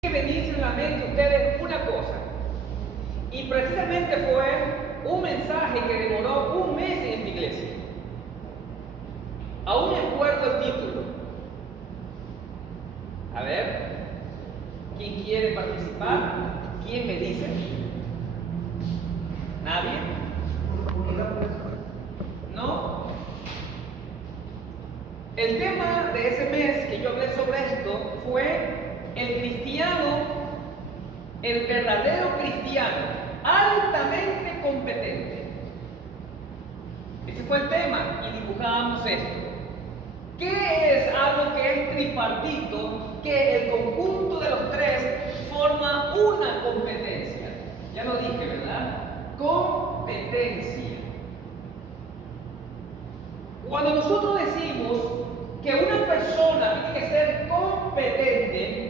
que venirse en la mente a ustedes una cosa, y precisamente fue un mensaje que demoró un mes en esta iglesia. Aún recuerdo el título. A ver, ¿quién quiere participar? ¿Quién me dice? ¿Nadie? ¿No? El tema de ese mes que yo hablé sobre esto fue el cristiano, el verdadero cristiano, altamente competente. Ese fue el tema y dibujábamos esto. ¿Qué es algo que es tripartito? Que el conjunto de los tres forma una competencia. Ya lo dije, ¿verdad? Competencia. Cuando nosotros decimos que una persona tiene que ser competente,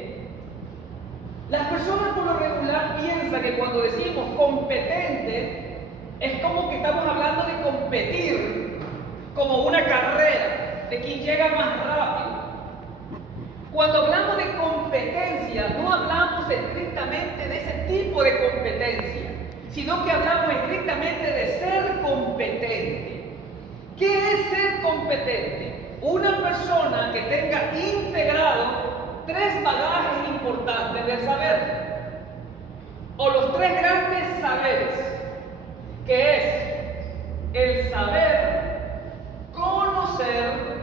las personas por lo regular piensan que cuando decimos competente es como que estamos hablando de competir, como una carrera, de quien llega más rápido. Cuando hablamos de competencia, no hablamos estrictamente de ese tipo de competencia, sino que hablamos estrictamente de ser competente. ¿Qué es ser competente? Una persona que tenga integrado tres bagajes importantes del saber, o los tres grandes saberes, que es el saber conocer,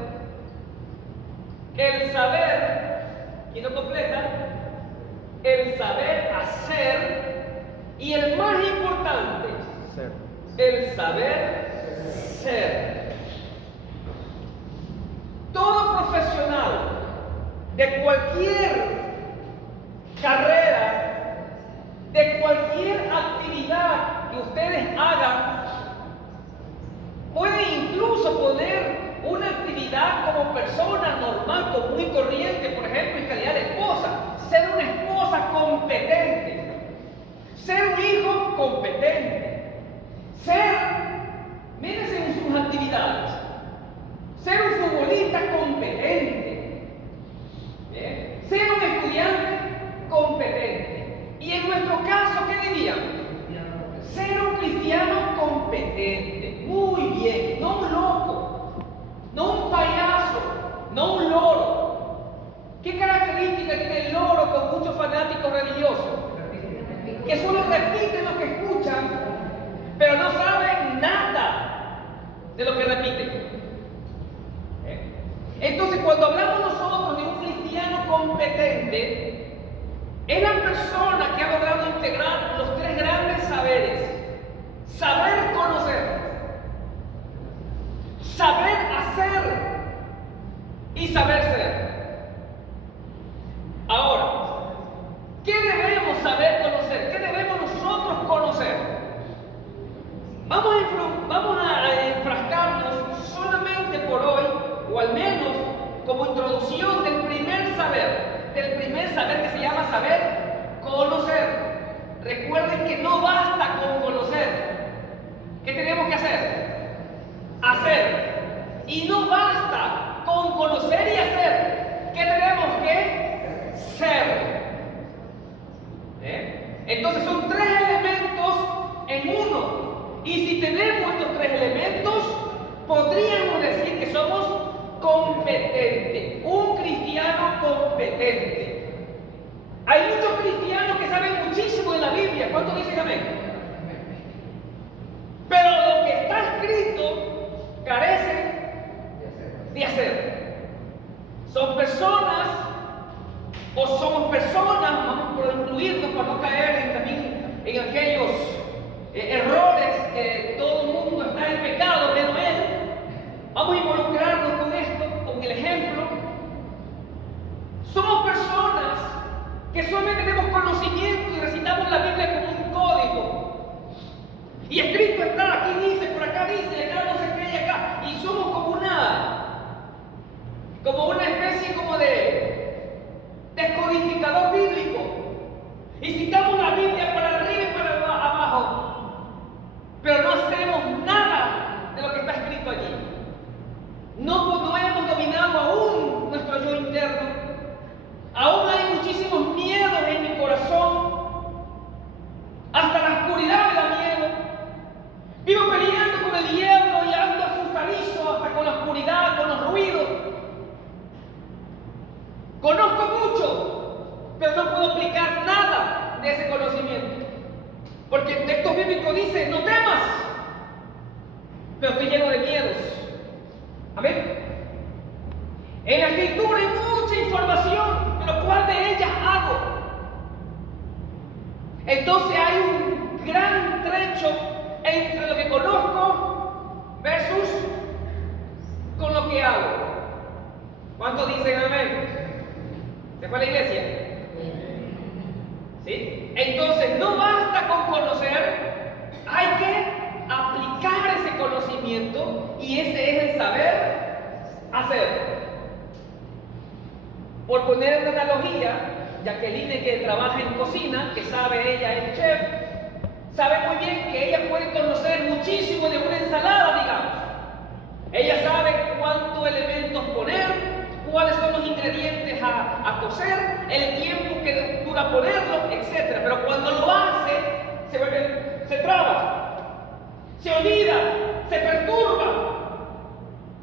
el saber, ¿quién lo completa? El saber hacer, y el más importante, el saber ser. Todo profesional de cualquier carrera, de cualquier actividad que ustedes hagan, puede incluso poner una actividad como persona normal, común y corriente, por ejemplo, en calidad de esposa, ser una esposa competente, ser un hijo competente, ser, mírense en sus actividades, ser un futbolista competente, ser un estudiante competente, y en nuestro caso, ¿qué diríamos? Ser un cristiano competente. Muy bien, no un loco, no un payaso, no un loro. ¿Qué característica tiene el loro con muchos fanáticos religiosos? Que solo repiten lo que escuchan, pero no saben nada de lo que repiten. Entonces, cuando hablamos nosotros de un cristiano competente, es la persona que ha logrado integrar los tres grandes saberes: saber conocer, saber hacer y saber ser. Ahora, ¿qué debemos saber conocer? ¿Qué debemos nosotros conocer? Vamos a enfrascarnos solamente por hoy, o al menos como introducción del primer saber que se llama saber conocer. Recuerden que no basta con conocer. ¿Qué tenemos que hacer? Hacer. Y no basta con conocer y hacer. ¿Qué tenemos que ser? Entonces son tres elementos en uno. Y si tenemos estos tres elementos, podríamos decir que somos competentes. Un cristiano competente. Hay muchos cristianos que saben muchísimo de la Biblia. ¿Cuántos dicen amén? Pero lo que está escrito carece de hacer. Son personas, o somos personas, vamos a incluirnos para no caer también en aquellos errores que todo el mundo está en pecado, menos él. Vamos a involucrarnos con esto, con el ejemplo. Somos personas que solamente tenemos conocimiento y recitamos la Biblia como un código. Y escrito está, aquí dice, por acá dice, acá no se cree acá. Y somos como una especie como de descodificador bíblico. Y citamos la Biblia para arriba y para abajo, pero no hacemos nada de lo que está escrito allí. No hemos dominado aún nuestro yo interno. Aún hay muchísimos miedos en conocimiento. Porque el texto bíblico dice, no temas, pero estoy lleno de miedos. Amén. En la Escritura hay mucha información, pero ¿cuál de ellas hago? Entonces hay un gran trecho entre lo que conozco versus con lo que hago. ¿Cuántos dicen amén? ¿Se fue a la iglesia? ¿Sí? Entonces no basta con conocer, hay que aplicar ese conocimiento y ese es el saber hacer. Por poner una analogía, Jacqueline, que trabaja en cocina, que sabe, ella es chef, sabe muy bien que ella puede conocer muchísimo de una ensalada, digamos. Ella sabe cuántos elementos poner, cuáles son los ingredientes a cocer, el tiempo que dura ponerlo, etc. Pero cuando lo hace, se traba, se olvida, se perturba.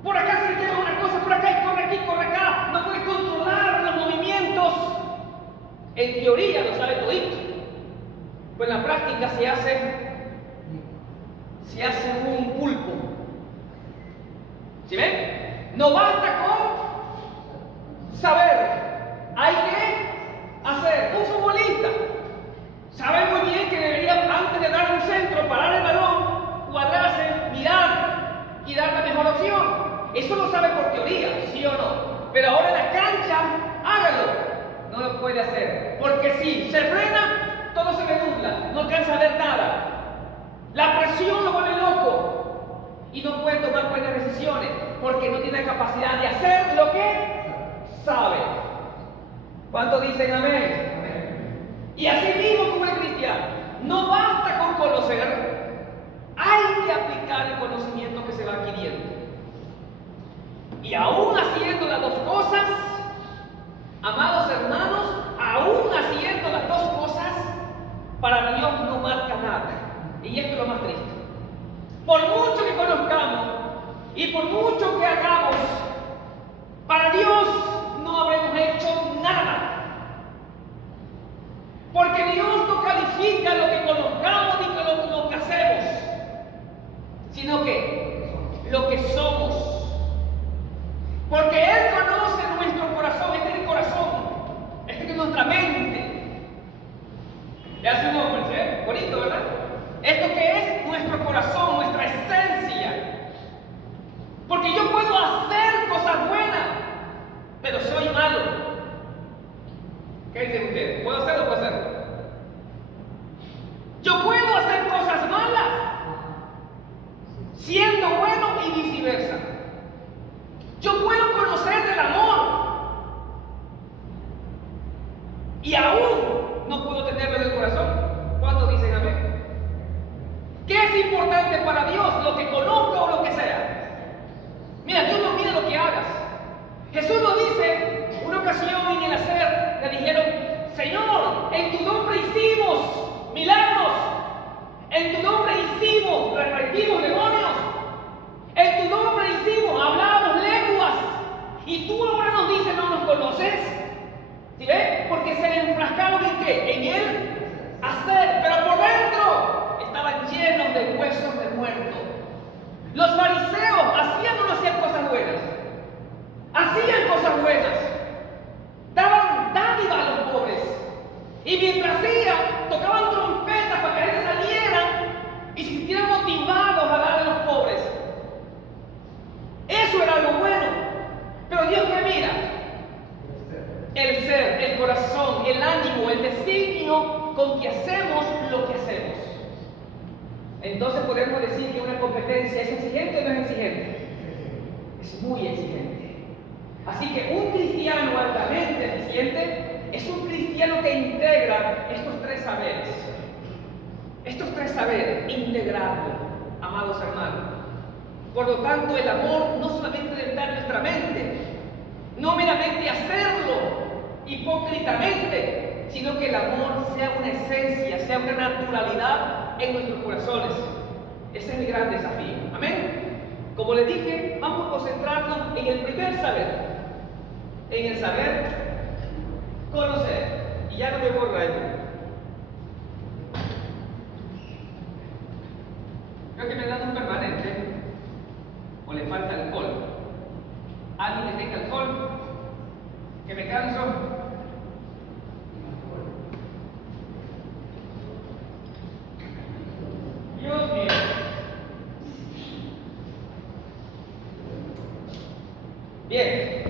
Por acá se lleva una cosa, por acá y corre aquí, corre acá. No puede controlar los movimientos. En teoría lo sabe todito. Pues en la práctica se hace un pulpo. ¿Sí ven? No basta con saber. Hay que hacer. Un futbolista sabe muy bien que debería, antes de dar un centro, parar el balón, cuadrarse, mirar y dar la mejor opción. Eso lo sabe por teoría, ¿sí o no? Pero ahora en la cancha, hágalo. No lo puede hacer. Porque si se frena, todo se le nubla. No alcanza a ver nada. La presión lo vuelve loco. Y no puede tomar buenas decisiones. Porque no tiene la capacidad de hacer lo que sabe. ¿Cuántos dicen amén? Amén. Y así mismo como el cristiano. No basta con conocer. Hay que aplicar el conocimiento que se va adquiriendo. Y aún haciendo las dos cosas, amados hermanos, aún haciendo las dos cosas, para Dios no marca nada. Y esto es lo más triste. Por mucho que conozcamos y por mucho que hagamos, para Dios no habremos hecho nada. Porque Dios no califica lo que conozcamos ni lo que hacemos, sino que lo que somos. Porque Él conoce nuestro corazón, este es el corazón, este es nuestra mente. Le hace un nombre, ¿sí? Bonito, ¿verdad? Esto que es nuestro corazón, nuestra esencia. Porque yo puedo hacer cosas buenas, pero soy malo. ¿Qué dicen ustedes? ¿Puedo hacerlo o puedo hacerlo? Yo puedo hacer cosas malas, siendo bueno y viceversa. Yo puedo conocer del amor y aún no puedo tenerlo en el corazón. ¿Cuántos dicen amén? ¿Qué es importante para Dios? ¿Lo que conozca o lo que sea? Mira, Dios no mira lo que hagas. Jesús nos dice, una ocasión en el hacer, le dijeron, Señor, en tu nombre hicimos milagros, en tu nombre hicimos, reprendimos demonios, en tu nombre hicimos, hablamos lenguas, y tú ahora nos dices, no nos conoces. ¿Sí ves? Porque se enfrascaron en ¿qué? En el hacer, pero por dentro estaban llenos de huesos de muerto. Los fariseos hacían o no hacían cosas buenas. Hacían cosas buenas. Daban dádiva a los pobres. Y mientras hacían, tocaban trompetas para que ellos salieran y se sintieran motivados a darle a los pobres. Eso era lo bueno. Pero Dios que mira el ser, el corazón, el ánimo, el designio con que hacemos lo que hacemos. Entonces podemos decir que una competencia es exigente o no es exigente. Es muy exigente. Así que un cristiano altamente eficiente es un cristiano que integra estos tres saberes. Estos tres saberes, integrarlo, amados hermanos. Por lo tanto, el amor no solamente debe estar en nuestra mente, no meramente hacerlo hipócritamente, sino que el amor sea una esencia, sea una naturalidad en nuestros corazones. Ese es el gran desafío. Amén. Como les dije, vamos a concentrarnos en el primer saber, en el saber conocer. Y ya no me borra esto. Bien.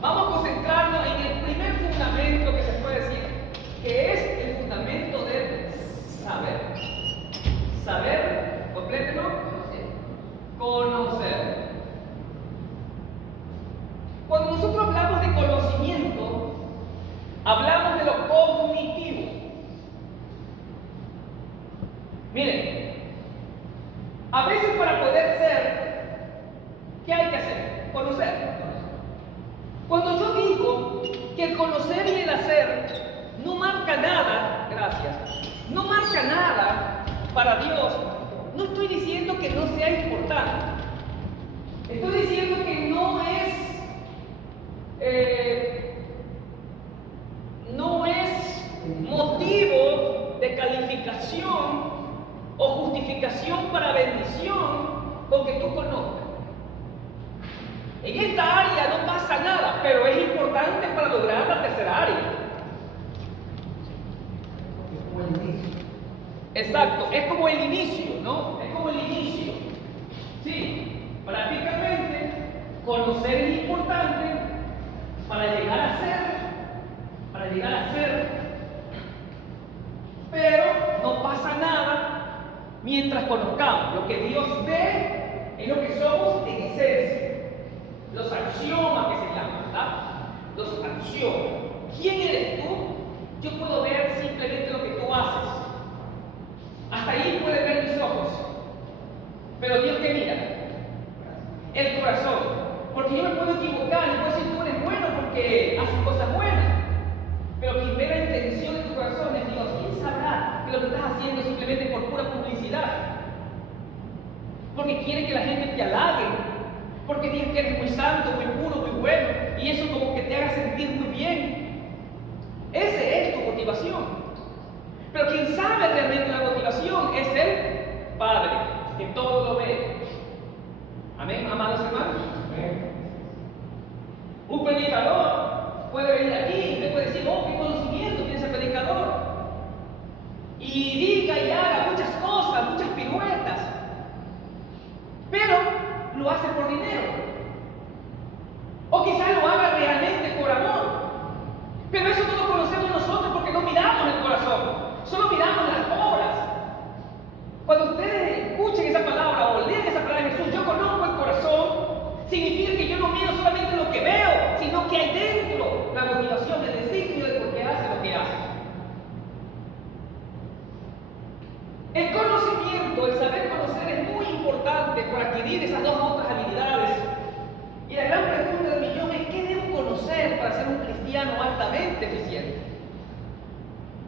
Vamos a concentrarnos en el primer fundamento que se puede decir, que es el fundamento del saber. Saber, complételo, conocer. Cuando nosotros hablamos de conocimiento, hablamos de lo cognitivo. Miren, a veces para poder ser, ¿qué hay que hacer? Conocer. Cuando yo digo que el conocer y el hacer no marca nada, gracias, no marca nada para Dios, no estoy diciendo que no sea importante. Estoy diciendo que no es motivo de calificación o justificación para bendición con que tú conozcas. En esta área no pasa nada, pero es importante para lograr la tercera área. Exacto, es como el inicio, ¿no? Es como el inicio. Sí, prácticamente conocer es importante para llegar a ser, pero no pasa nada mientras conozcamos. Lo que Dios ve es lo que somos en esencia. Los axiomas que se llaman, ¿verdad? Los axiomas. ¿Quién eres tú? Yo puedo ver simplemente lo que tú haces. Hasta ahí pueden ver mis ojos. Pero Dios que mira, el corazón. Porque yo me puedo equivocar y puedo decir tú eres bueno porque haces cosas buenas. Pero quien ve la intención de tu corazón es Dios. ¿Quién sabrá que lo que estás haciendo es simplemente por pura publicidad? Porque quiere que la gente te halague. Porque dices que eres muy santo, muy puro, muy bueno, y eso como que te haga sentir muy bien. Esa es tu motivación. Pero quien sabe realmente la motivación es el Padre, que todo lo ve. Amén, amados hermanos. Amén. Un predicador puede venir aquí y usted puede decir, oh, qué conocimiento tiene ese predicador. Y diga y haga muchas cosas, muchas piruetas. Pero lo hace por dinero. O quizás lo haga realmente por amor. Pero eso no lo conocemos nosotros porque no miramos el corazón. Solo miramos las obras. Cuando ustedes escuchen esa palabra o lean esa palabra de Jesús, yo conozco el corazón, significa que yo no miro solamente lo que veo, sino que hay dentro la motivación, el designio de por qué hace lo que hace. El conocimiento, el saber conocer es muy importante para adquirir esas dos otras habilidades. Y la gran pregunta del millón es: ¿qué debo conocer para ser un cristiano altamente eficiente?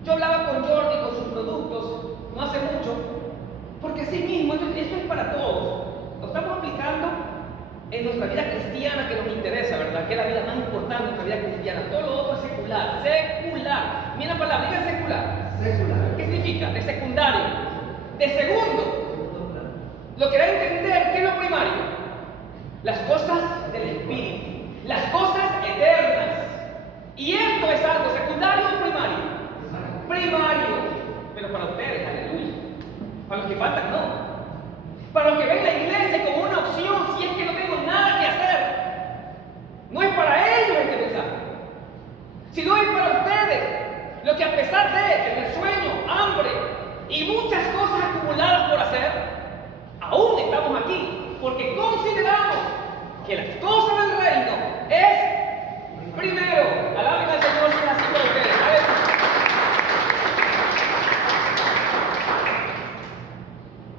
Yo hablaba con Jordi con sus productos no hace mucho, porque así mismo, esto es para todos. Lo estamos aplicando en nuestra vida cristiana que nos interesa, ¿verdad? Que es la vida más importante de nuestra vida cristiana. Todo lo otro es secular. Secular. Mira la palabra, diga secular. Secular. ¿Qué significa? De secundario. De segundo. Lo que da a entender, ¿qué es lo primario? Las cosas del Espíritu. Las cosas eternas. Y esto es algo secundario o primario. Primario. Pero para ustedes, aleluya. Para los que faltan, no. Para los que ven la iglesia como una opción, si es que no tengo nada que hacer. No es para ellos este mensaje, sino es para ustedes. Lo que a pesar de tener sueño, hambre y muchas cosas acumuladas por hacer, aún estamos aquí, porque consideramos que las cosas del reino es primero. Alaben al Señor si es así para ustedes.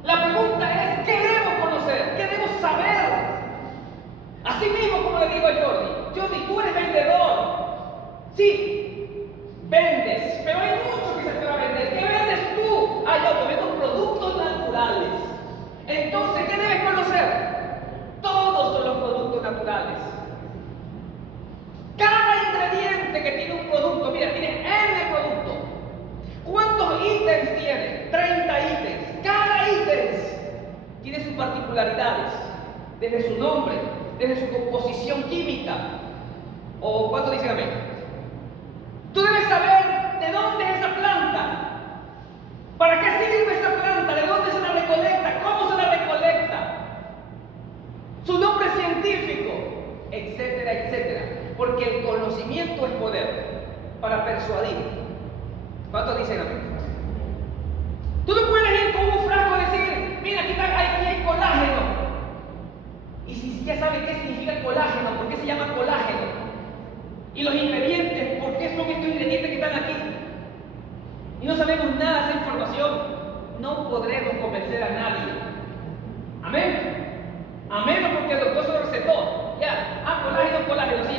La pregunta es: ¿qué debo conocer? ¿Qué debo saber? Así mismo como le digo a Jordi, tú eres vendedor. Sí, vendes, pero hay mucho que se te va a vender. ¿Qué vendes tú? Yo vendo productos naturales. Entonces, ¿qué debes conocer? Todos son los productos naturales. Cada ingrediente que tiene un producto, mira, tiene N productos. ¿Cuántos ítems tiene? 30 ítems. Cada ítem tiene sus particularidades, desde su nombre, desde su composición química. ¿O cuánto dicen amén? Tú debes saber de dónde es esa planta. ¿Para qué sirve esa planta? ¿De dónde se la recolecta? ¿Cómo se la recolecta? para persuadir. ¿Cuántos dicen amén? Tú no puedes ir con un frasco y decir, mira, aquí hay colágeno. Y si ya saben qué significa colágeno, por qué se llama colágeno, y los ingredientes, por qué son estos ingredientes que están aquí, y no sabemos nada de esa información, no podremos convencer a nadie. Amén. A menos porque el doctor se lo recetó. Ya, colágeno, sí,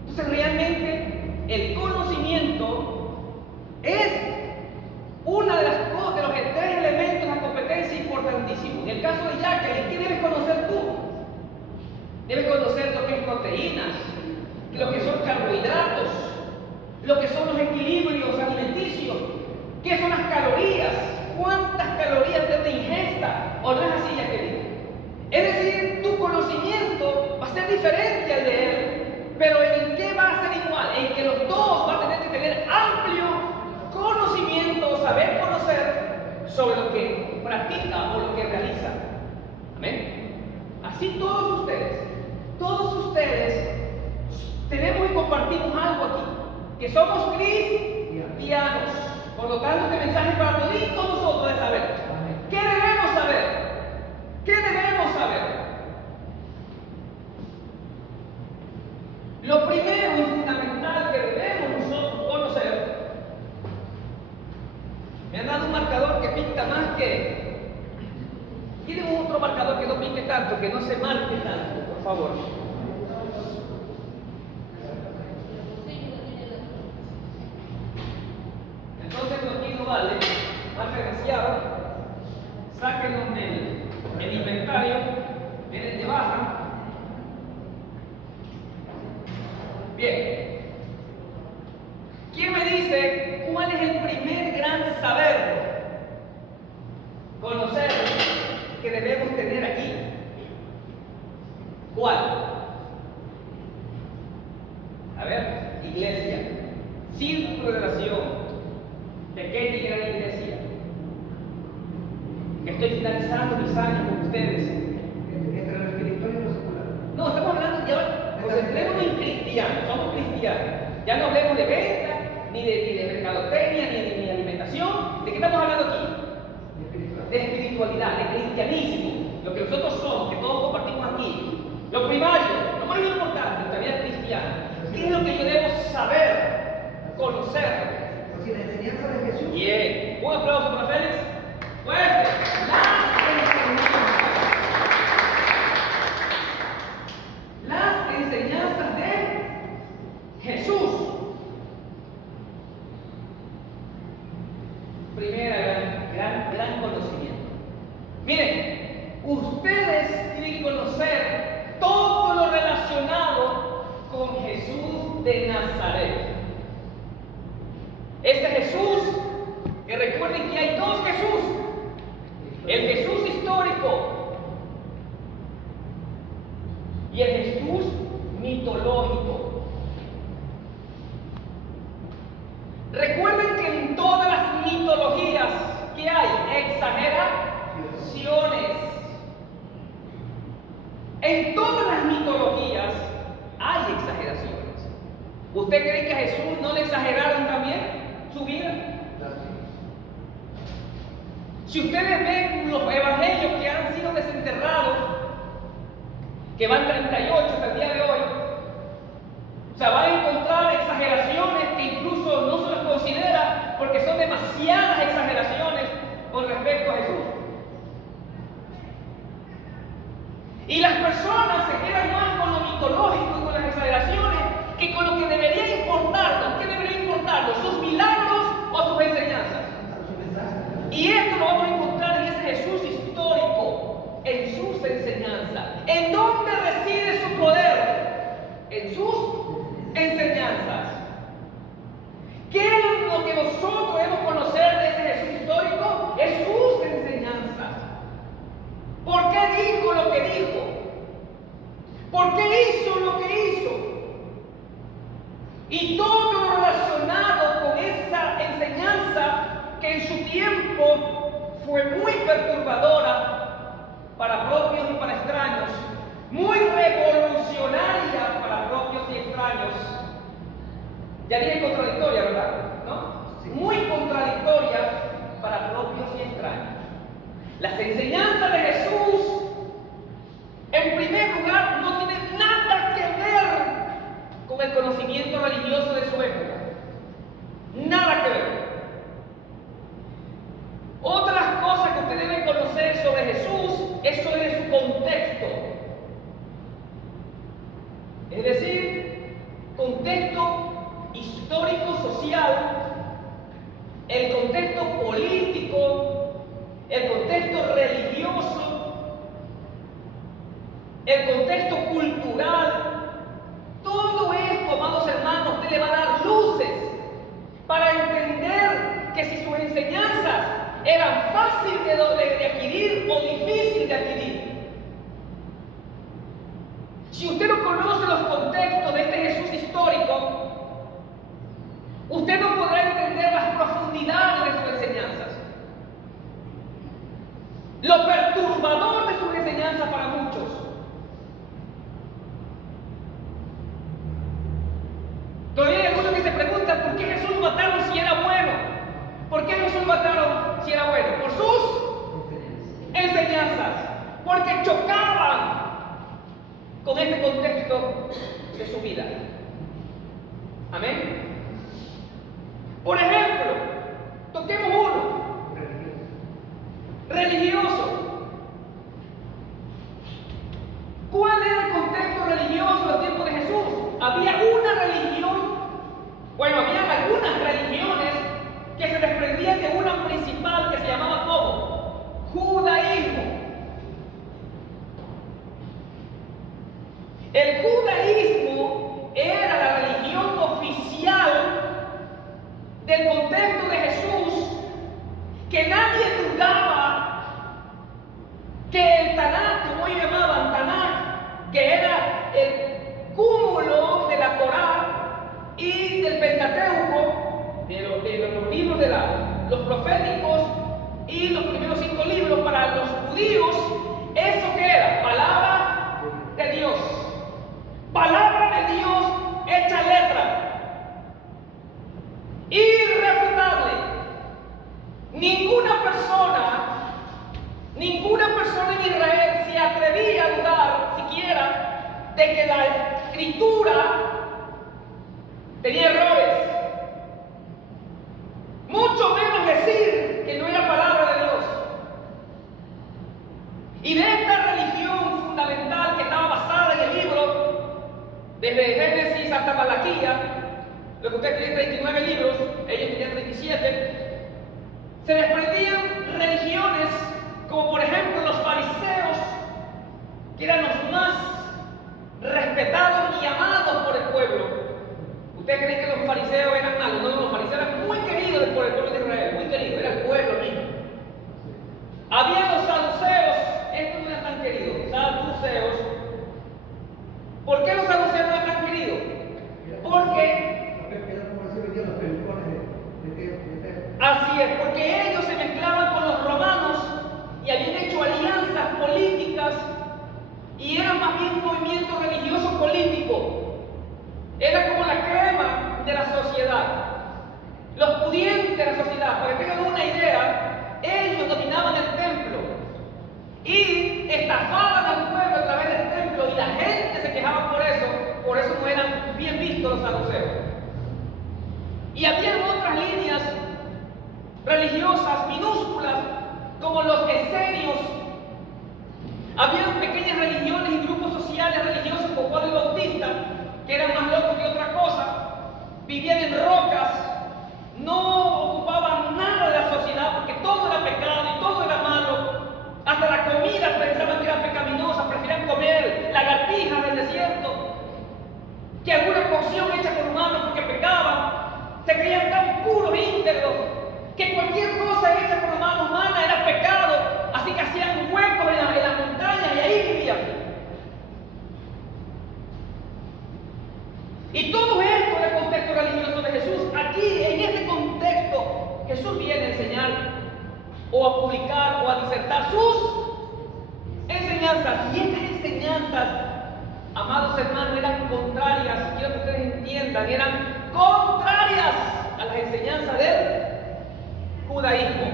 entonces realmente el conocimiento es una de los tres elementos de la competencia importantísimos. En el caso de Jacqueline, ¿qué debes conocer tú? Debes conocer lo que es proteínas, lo que son carbohidratos, lo que son los equilibrios alimenticios, qué son las calorías, cuántas calorías de ingesta, o no es así, Jacqueline. Es decir, tu conocimiento va a ser diferente al de él, pero ¿en qué va a ser igual? En que los dos van a tener que tener amplio conocimiento, saber conocer sobre lo que practica o lo que realiza. Amén. Así todos ustedes tenemos y compartimos algo aquí, que somos cristianos. Por lo tanto, este mensaje es para todos nosotros de saber. ¿Qué debemos saber? ¿Qué debemos saber? Lo primero y fundamental que debemos nosotros conocer. Me han dado un marcador que pinta más que... ¿Tienen otro marcador que no pinte tanto, que no se marque tanto, por favor? Entonces aquí no vale, más referenciado, sáquenlo del inventario, vienen de baja. Bien. ¿Quién me dice cuál es el primer gran saber, conocer, que debemos tener aquí? ¿Cuál? A ver, iglesia, círculo de oración, pequeña y gran iglesia, que estoy finalizando mis años con ustedes. Entre lo espiritual y lo secular. No, estamos hablando ya, concentrémonos en cristianos, somos cristianos. Ya no hablemos de venta, ni de mercadotecnia, ni de alimentación. ¿De qué estamos hablando aquí? De espiritualidad, de cristianismo, lo que nosotros somos, que todos compartimos aquí. Lo primario, lo más importante, nuestra vida cristiana. ¿Qué es lo que yo debo saber, conocer? Si la enseñanza de Jesús. Bien, un aplauso para Félix. Fuerte. Las enseñanzas de Jesús. Primera gran conocimiento. Miren, ustedes tienen que conocer todo lo relacionado con Jesús de Nazaret. Ese Jesús, que recuerden que hay dos Jesús. El Jesús histórico y el Jesús mitológico. Recuerden que en todas las mitologías que hay exageraciones. En todas las mitologías hay exageraciones. ¿Usted cree que a Jesús no le exageraron también su vida? Si ustedes ven los evangelios que han sido desenterrados, que van 38 hasta el día de hoy, o sea, van a encontrar exageraciones que incluso no se las considera porque son demasiadas exageraciones con respecto a Jesús. Y las personas se quedan más con lo mitológico y con las exageraciones que con lo que debería importarnos. ¿Qué debería importarnos? ¿Sus milagros o sus enseñanzas? Y esto lo vamos a encontrar en ese Jesús histórico, en sus enseñanzas. ¿En dónde reside su poder? En sus enseñanzas. ¿Qué es lo que nosotros debemos conocer de ese Jesús histórico? Es sus enseñanzas. ¿Por qué dijo lo que dijo? ¿Por qué hizo lo que hizo? Y todo lo relacionado con esa enseñanza que en su tiempo fue muy perturbadora para propios y para extraños, muy revolucionaria para propios y extraños. Ya dije contradictoria, ¿verdad? ¿No? Sí. Muy contradictoria para propios y extraños. Las enseñanzas de Jesús, en primer lugar, no tienen nada que ver con el conocimiento religioso de su época. Nada que ver. Otras cosas que usted debe conocer sobre Jesús es sobre su contexto. Es decir, contexto histórico-social, el contexto político, el contexto religioso, el contexto cultural. Todo esto, amados hermanos, usted le va a dar luces para entender que si sus enseñanzas eran fáciles de adquirir o difíciles de adquirir. Si usted no conoce los contextos de este Jesús histórico, usted no podrá entender las profundidades de sus enseñanzas. Lo perturbador de sus enseñanzas para muchos. Todavía hay algunos que se preguntan por qué Jesús lo mataron si era bueno. ¿Por qué Jesús lo mataron si era bueno? Por sus enseñanzas. Porque chocaban con este contexto de su vida. Amén. Por ejemplo, toquemos uno. Religioso. ¿Cuál era el contexto religioso en los tiempos de Jesús? Había una religión, bueno, había algunas religiones que se desprendían de una principal que se llamaba ¿cómo? Judaísmo. El judaísmo era la religión oficial del contexto de Jesús, que nadie dudaba que el Tanaj, como ellos llamaban Tanaj, que era el cúmulo de la Torá y del Pentateuco, de los libros de los proféticos y los primeros 5 libros para los judíos, ¿eso qué era? Palabra de Dios. Palabra de Dios hecha letra. Irrefutable. Ninguna persona en Israel se atrevía a dudar siquiera de que la escritura tenía errores. Mucho menos decir que no era palabra de Dios. Y de esta religión fundamental que estaba basada en el libro, desde Génesis hasta Malaquía, lo que usted tiene 39 libros, ellos tenían 37, se desprendían religiones como por ejemplo los fariseos, que eran los más respetados y amados por el pueblo. ¿Ustedes creen que los fariseos eran malos? No, los fariseos eran muy queridos por el pueblo de Israel, muy queridos, era el pueblo mismo. Había los saduceos, estos no eran tan queridos, saduceos. ¿Por qué los saduceos no eran tan queridos? Porque así es, porque ellos se mezclaban con los romanos y habían hecho alianzas políticas y eran más bien un movimiento religioso político. Era como la crema de la sociedad, los pudientes de la sociedad. Para que tengan una idea, ellos dominaban el templo y estafaban al pueblo a través del templo y la gente se quejaba por eso no eran bien vistos los saduceos. Y había otras líneas religiosas minúsculas como los esenios. Habían pequeñas religiones y grupos sociales religiosos como Juan el Bautista, que eran más locos que otra cosa, vivían en rocas, no ocupaban nada de la sociedad porque todo era pecado y todo era malo. Hasta la comida pensaban que era pecaminosa, preferían comer lagartijas del desierto que alguna cocción hecha por humanos porque pecaban. Se creían tan puros e íntegros que cualquier cosa hecha por mano humana era pecado, así que hacían huecos en las montañas y ahí vivían. Y todo esto en el contexto religioso de Jesús. Aquí, en este contexto, Jesús viene a enseñar o a publicar o a disertar sus enseñanzas. Y estas enseñanzas amados hermanos, eran contrarias, quiero que ustedes entiendan, eran contrarias a las enseñanzas del judaísmo.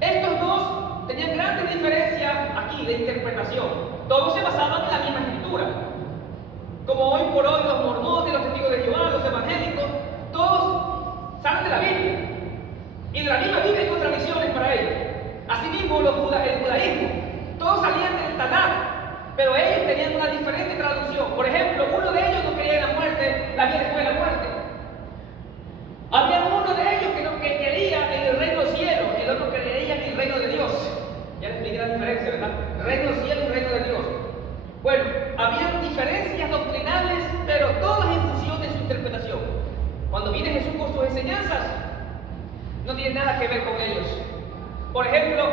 Estos dos tenían grandes diferencias aquí de interpretación. Todos se basaban en la misma escritura. Como hoy por hoy los mormones, los testigos de Jehová, los evangélicos, todos salen de la Biblia. Y de la misma Biblia hay contradicciones para ellos. Asimismo, el judaísmo, todos salían del Tanakh, pero ellos tenían una diferente traducción. Por ejemplo, uno de ellos no creía en la muerte, la vida después de la muerte. Había uno de ellos que creía en el reino del cielo, el otro creía en el reino de Dios. Ya les expliqué la diferencia, ¿verdad? Reino del cielo y reino de Dios. Bueno, había diferencias doctrinales, pero todas en función de su interpretación. Cuando viene Jesús con sus enseñanzas, no tiene nada que ver con ellos. Por ejemplo,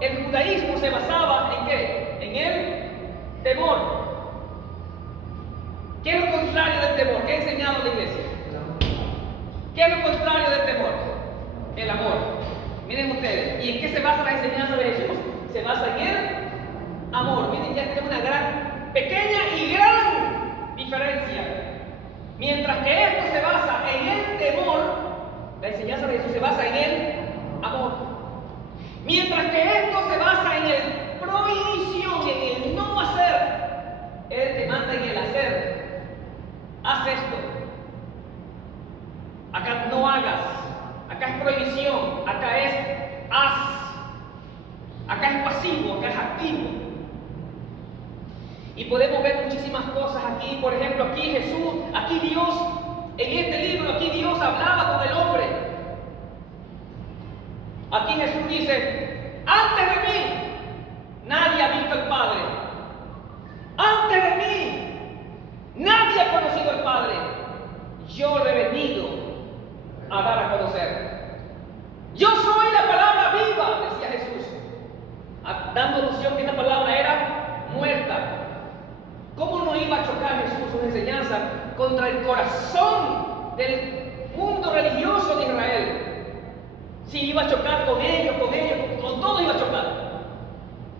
el judaísmo se basaba en ¿qué? En el temor. ¿Qué es lo contrario del temor? ¿Qué ha enseñado la iglesia? ¿Qué es lo contrario del temor? El amor. Miren ustedes, ¿y en qué se basa la enseñanza de Jesús? Se basa en el amor. Miren, ya tenemos una pequeña y gran diferencia. Mientras que esto se basa en el temor, la enseñanza de Jesús se basa en el amor. Mientras que esto se basa en el prohibición, en el no hacer, Él te manda en el hacer. Haz esto. Acá no hagas. Acá es prohibición. Acá es haz. Acá es pasivo, acá es activo. Y podemos ver muchísimas cosas aquí. Por ejemplo, aquí Jesús, aquí Dios, en este libro, aquí Dios hablaba con el hombre. Aquí Jesús dice, antes de mí, nadie ha visto al Padre. Antes de mí, nadie ha conocido al Padre. Yo le he venido a dar a conocer. Yo soy la palabra viva, decía Jesús, dando alusión que esta palabra era muerta. ¿Cómo no iba a chocar Jesús sus enseñanzas contra el corazón del mundo religioso de Israel? Si iba a chocar con ellos, con todo iba a chocar.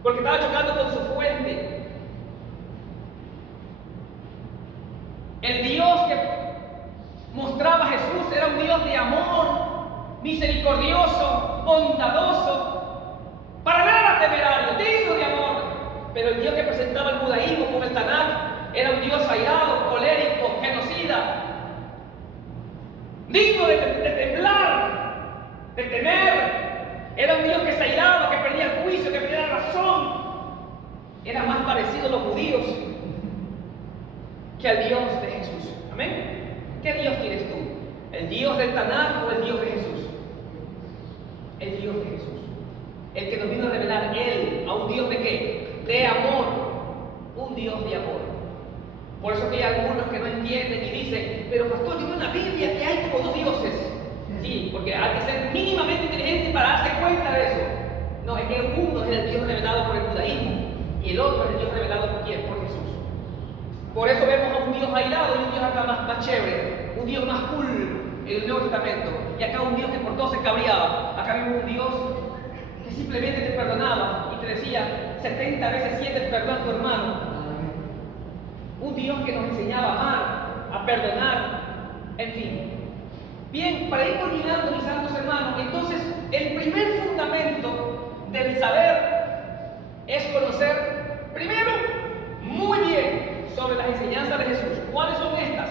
Porque estaba chocando con su fuente. El Dios que mostraba a Jesús era un Dios de amor, misericordioso, bondadoso, para nada temerario, digno de amor. Pero el Dios que presentaba el judaísmo con el Tanakh era un Dios airado, colérico, genocida, digno de temblar, de temer. Era un Dios que se airaba, que perdía el juicio, que perdía la razón. Era más parecido a los judíos que al Dios de Jesús. Amén. ¿Qué Dios tienes tú? ¿El Dios del Tanakh o el Dios de Jesús? El Dios de Jesús. El que nos vino a revelar Él a un Dios de ¿qué? De amor. Un Dios de amor. Por eso que hay algunos que no entienden y dicen, pero pastor, yo veo en la Biblia que hay como dos dioses. Sí, porque hay que ser mínimamente inteligente para darse cuenta de eso. No, es que uno es el Dios revelado por el judaísmo y el otro es el Dios revelado por quién, por Jesús. Por eso vemos a un Dios airado y un Dios acá más chévere, un Dios más cool en el Nuevo Testamento. Y acá un Dios que por todo se cabreaba. Acá vemos un Dios que simplemente te perdonaba y te decía 70 veces 7 perdona a tu hermano. Un Dios que nos enseñaba a amar, a perdonar, en fin. Bien, para ir culminando, mis santos hermanos, entonces el primer fundamento del saber es conocer primero muy bien sobre las enseñanzas de Jesús. ¿Cuáles son estas?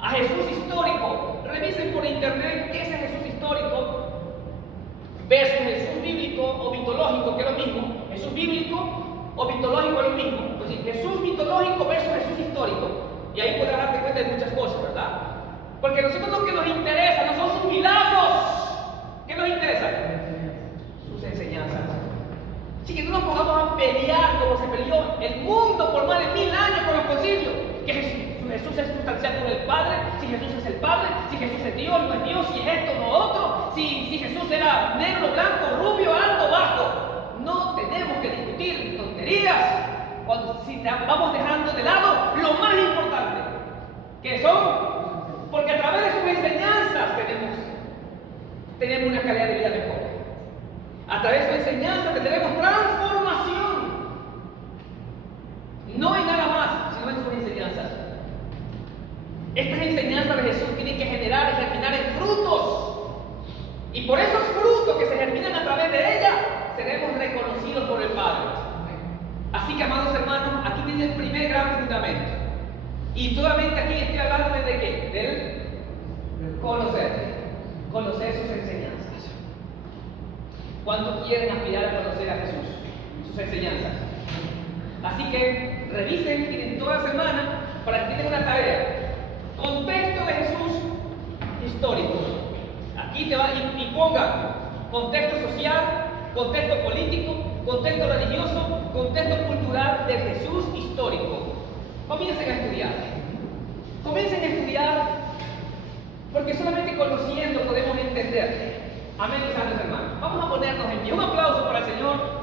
A Jesús histórico. Revisen por internet qué es el Jesús histórico versus Jesús bíblico o mitológico, que es lo mismo. Jesús bíblico o mitológico es lo mismo. Pues sí, Jesús mitológico versus Jesús histórico. Y ahí podrás darte cuenta de muchas cosas, ¿verdad? Porque nosotros lo que nos interesa no son sus milagros. ¿Qué nos interesa? Sus enseñanzas. Así que no nos pongamos a pelear como se peleó el mundo por más de 1000 años con los concilios. Que Jesús es sustancial con el Padre, si Jesús es el Padre, si Jesús es Dios, no es Dios, si es esto, no otro, si Jesús era negro, blanco, rubio, alto, bajo. No tenemos que discutir tonterías si vamos dejando de lado lo más importante, que son, porque a través de sus enseñanzas tenemos una calidad de vida mejor. A través de su enseñanza tenemos transformación. No Estas enseñanzas de Jesús tienen que generar y germinar en frutos. Y por esos frutos que se germinan a través de ella, seremos reconocidos por el Padre. Así que, amados hermanos, aquí tiene el primer gran fundamento. Y solamente aquí estoy hablando de qué? Del conocer sus enseñanzas. ¿Cuántos quieren aspirar a conocer a Jesús? Sus enseñanzas. Así que revisen, tienen toda la semana para que tengan una tarea. Contexto de Jesús histórico. Aquí te va y pongan contexto social, contexto político, contexto religioso, contexto cultural de Jesús histórico. Comiencen a estudiar. Comiencen a estudiar, porque solamente conociendo podemos entender. Amén, mis santos hermanos. Vamos a ponernos en pie. Un aplauso para el Señor.